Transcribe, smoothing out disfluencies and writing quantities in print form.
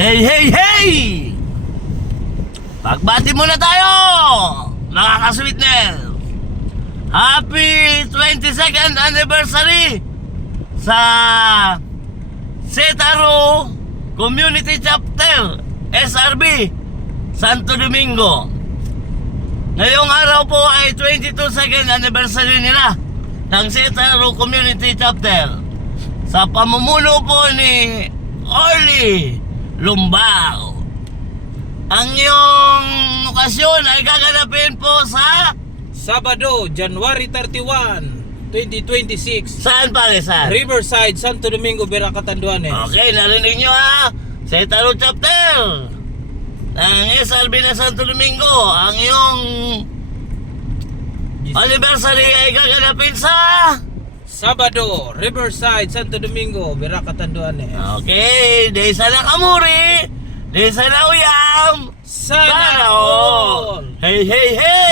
Hey, hey, hey! Pagbati muna tayo, mga ka-sweetness. Happy 22nd anniversary sa Setaro Community Chapter SRB Santo Domingo. Ngayong araw po ay 22nd anniversary nila ng Setaro Community Chapter sa pamumuno po ni Orly Lumbao. Ang iyong okasyon ay gaganapin po sa Sabado, January 31, 2026. saan pare saan? Riverside, Santo Domingo, Veracatanduanes. Okay, narinig nyo ha? Setaro Chapter ng SRB na Santo Domingo. Ang iyong anniversary ay gaganapin sa Sabado, Riverside, Santo Domingo, Veracatanduanes. okay, day sana kamuri, day sana uyam, Sana all! Hey, hey, hey!